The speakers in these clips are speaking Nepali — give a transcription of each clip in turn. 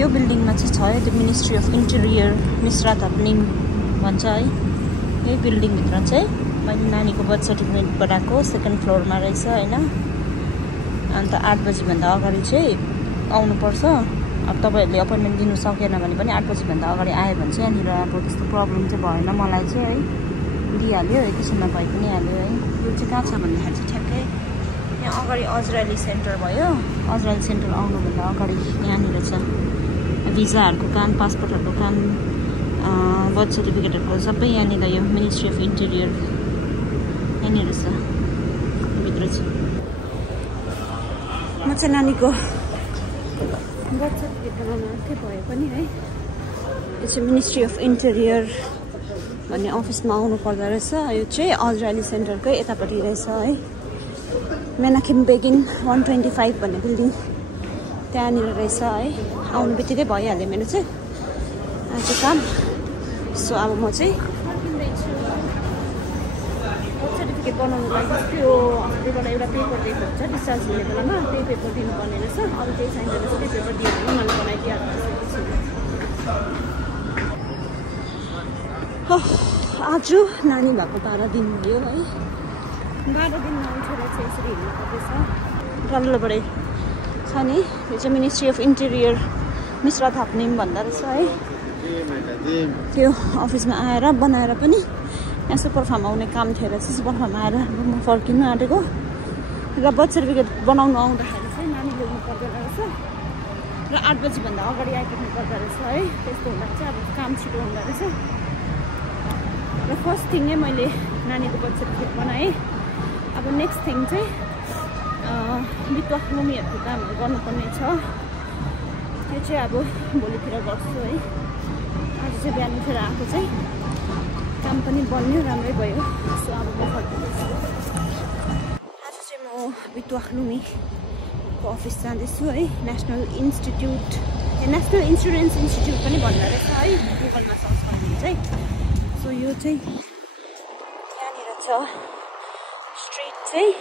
यो बिल्डिङमा चाहिँ छ है त्यो मिनिस्ट्री अफ इन्टेरियर मिश्रा थपलिङ भन्छ है। यही बिल्डिङभित्र चाहिँ मैले नानीको बर्थ सर्टिफिकेट बनाएको सेकेन्ड फ्लोरमा रहेछ होइन। अन्त 8 बजीभन्दा अगाडि चाहिँ आउनुपर्छ। अब तपाईँहरूले अपोइन्टमेन्ट दिनु सकेन भने पनि 8 बजीभन्दा अगाडि आयो भने चाहिँ यहाँनिर अब त्यस्तो प्रब्लम चाहिँ भएन मलाई चाहिँ है। दिइहाल्यो एकैछिनमा भइ पनि हाल्यो है। यो चाहिँ कहाँ छ भन्दाखेरि चाहिँ ठ्याक्कै यहाँ अगाडि अजराइली सेन्टर भयो। अजराइली सेन्टर आउनुभन्दा अगाडि यहाँनिर छ भिजाहरूको काम, पासपोर्टहरूको काम, बर्थ सर्टिफिकेटहरूको सबै यहाँनिर यो मिनिस्ट्री अफ इन्टेरियर यहाँनिर छ भित्र चाहिँ। म चाहिँ नानीको बर्थ सर्टिफिकेट बनाउन आउँथेँ भयो पनि है। यो चाहिँ मिनिस्ट्री अफ इन्टेरियर भन्ने अफिसमा आउनु पर्दो रहेछ। यो चाहिँ अजराइली सेन्टरकै यतापट्टि रहेछ है। मेनाकिम बेगिन 125 भन्ने बिल्डिङ त्यहाँनिर रहेछ है। आउनु बित्तिकै भइहाल्यो मेरो चाहिँ आज काम। सो अब म चाहिँ बर्थ सर्टिफिकेट बनाउनु लागि त्यो हस्पिटलबाट एउटा पेपर दिएको हुन्छ डिस्चार्ज हुने बेलामा, त्यही पेपर दिनुपर्ने रहेछ। अरू केही चाहिँदैन रहेछ, त्यही पेपर दियो भने मैले बनाइदिएको। आज नानी भएको 12 दिन भयो है। 12 दिनमा उठेर चाहिँ यसरी हिँड्नु पर्दैछ। डल्लोबाटै छ नि यो चाहिँ मिनिस्ट्री अफ इन्टेरियर मिश्रा थपलिङ भन्दा रहेछ है। त्यो अफिसमा आएर बनाएर पनि यहाँ सुपर फार्म आउने काम थियो रहेछ। सुपर फार्म आएर म फर्किनु आँटेको र बर्थ सर्टिफिकेट बनाउनु आउँदाखेरि चाहिँ नानी ल्याउनु पर्दो रहेछ र 8 बजीभन्दा अगाडि आइपुग्नु पर्दो रहेछ है। त्यस्तो हुँदा चाहिँ अब काम छिटो हुँदो रहेछ। र फर्स्ट थिङ नै मैले नानीको बर्थ सर्टिफिकेट बनाएँ। अब नेक्स्ट थिङ चाहिँ बितुवा मम्मीहरूको कामहरू गर्नुपर्ने छ। त्यो चाहिँ अब भोलितिर गर्छु है। आज चाहिँ बिहान उठेर आएको चाहिँ काम पनि बन्यो, राम्रै भयो। सो अब म फर्किँदैछु। आज चाहिँ म बितुवा लुमीको अफिस जाँदैछु है। नेसनल इन्सुरेन्स इन्स्टिट्युट पनि भन्दो रहेछ है गुगलमा सर्च गर्यो भने चाहिँ। सो यो चाहिँ यहाँनिर छ। स्ट्रिट चाहिँ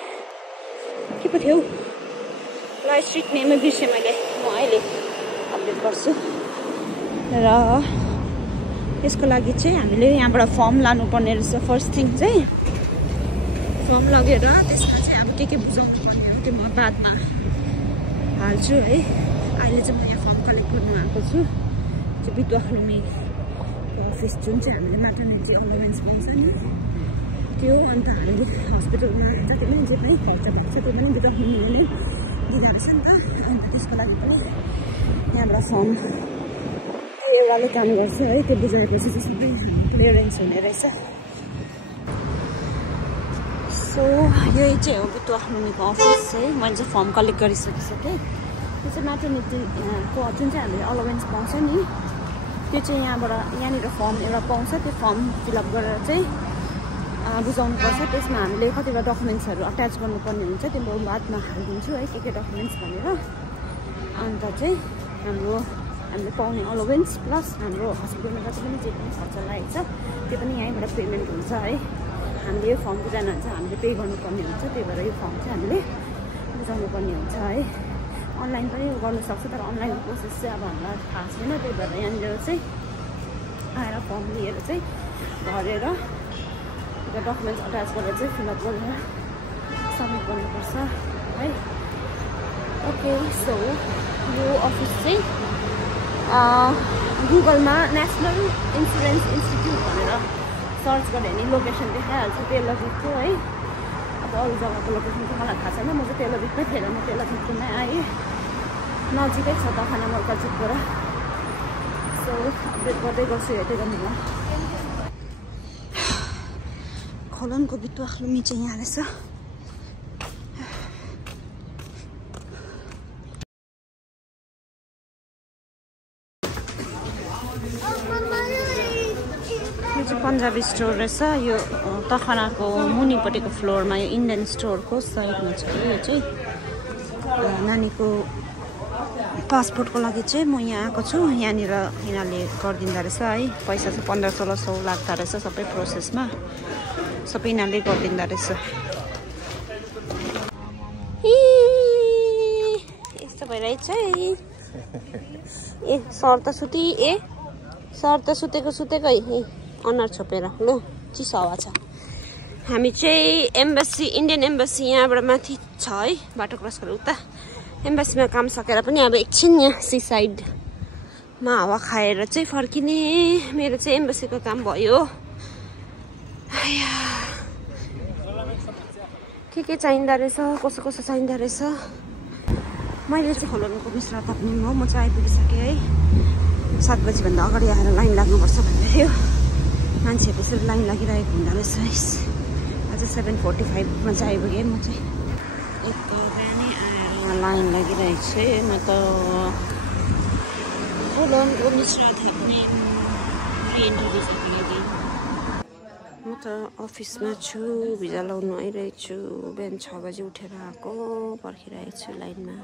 के पो थियो ल, स्ट्रिट नेमै बिर्सेँ मैले। म अहिले अपडेट गर्छु। र यसको लागि चाहिँ हामीले यहाँबाट फर्म लानुपर्ने रहेछ। फर्स्ट थिङ चाहिँ फर्म लगेर त्यसमा चाहिँ अब के बुझाउनु पर्ने हो त्यो म बादमा हाल्छु है। अहिले चाहिँ म यहाँ फर्म कलेक्ट गर्नु आएको छु। त्यो बितुवा लुमीको अफिस जुन चाहिँ हामीले म्याटर्निटी अलाउन्स पाउँछ नि त्यो। अन्त हामीले हस्पिटलमा जति पनि जे पनि खर्च भएको छ त्यो पनि बितुवा लुमीले नै दिँदो रहेछ नि त। अन्त त्यसको लागि पनि यहाँबाट फर्म एउटाले काम गर्छ है। त्यो बुझाएपछि चाहिँ सबै क्लियरेन्स हुने रहेछ। सो यही चाहिँ हो बितुवा लुमीको अफिस है। मैले चाहिँ फर्म कलेक्ट गरिसकिसकेँ। त्यो चाहिँ म्याटर्निटीको जुन चाहिँ हामीले अलाउन्स पाउँछ नि त्यो चाहिँ यहाँनिर फर्म एउटा पाउँछ। त्यो फर्म फिलअप गरेर चाहिँ बुझाउनुपर्छ। त्यसमा हामीले कतिवटा डकुमेन्ट्सहरू अट्याच गर्नुपर्ने हुन्छ। त्यो म बादमा हालिदिन्छु है के डकुमेन्ट्स भनेर। अन्त चाहिँ हामीले पाउने अलाउन्स प्लस हाम्रो हस्पिटलमा जति पनि जे पनि खर्च लागेको छ त्यो पनि यहीँबाट पेमेन्ट हुन्छ है। हामीले यो फर्म बुझाउनुहुन्छ हामीले पे गर्नुपर्ने हुन्छ। त्यही भएर यो फर्म चाहिँ हामीले बुझाउनु पर्ने हुन्छ है। अनलाइन पनि गर्नु सक्छ तर अनलाइन प्रोसेस चाहिँ अब हामीलाई थाहा छैन। त्यही भएर यहाँनिर चाहिँ आएर फर्म लिएर चाहिँ भरेर त्यो डकुमेन्ट्स अट्याच गरेर चाहिँ फिलअप गरेर सबमिट गर्नुपर्छ है। ओके सो यो अफिस चाहिँ गुगलमा नेसनल इन्सुरेन्स इन्स्टिट्युट भनेर सर्च गऱ्यो भने लोकेसन देखाइहाल्छ तेलभित्रको है। अब अरू जग्गाको लोकेसन चाहिँ मलाई थाहा छैन। म चाहिँ तेलभित्रमै थिएन, म तेलभित्रमै आएँ। नजिकै छ तखाना मर्काचुकबाट। सो अपडेट गर्दै गर्छु हेर्दै गर्नु ल। खोलनको बितुवा लुमी चाहिँ यहाँ रहेछ। यो चाहिँ पन्जाबी स्टोर रहेछ। यो तखनाको मुनिपट्टिको फ्लोरमा यो इन्डियन स्टोरको साइडमा छ। यो चाहिँ नानीको पासपोर्टको लागि चाहिँ म यहाँ आएको छु। यहाँनिर यिनीहरूले गरिदिँदो रहेछ है। पैसा चाहिँ 1500-1600 लाग्दो रहेछ सबै प्रोसेसमा। सबै यिनीहरूले गरिदिँदो रहेछ। यस्तो भइरहेछ है। ए सर त सुती ए सर त सुतेकै ए अनुहार छोपेर लु चिसो हावा छ हामी चाहिँ एम्बेसी इन्डियन एम्बेसी यहाँबाट माथि छ है बाटो क्रस गरेर उता एम्बेसीमा काम सकेर पनि अब एकछिन यहाँ सी साइडमा हावा खाएर चाहिँ फर्किने मेरो चाहिँ एम्बेसीको काम भयो के चाहिँदो रहेछ कसो चाहिँदो रहेछ मैले चाहिँ खोलनको मिश्रा ताप्ने हो म चाहिँ आइपुगिसकेँ है 7 बजीभन्दा अगाडि आएर लाइन लाग्नुपर्छ भन्दै थियो मान्छेहरू त्यसरी लाइन लागिरहेको हुँदो रहेछ आज 7:45 चाहिँ आइपुगेँ म चाहिँ यस्तो बिहानै आएर लाइन लागिरहेको छु म त खोलनको मिश्रा थाप्ने इन्टरभ्यू सकियो म त अफिसमा छु भिजा लाउनु आइरहेको छु बिहान 6 बजी उठेर आएको पर्खिरहेको छु लाइनमा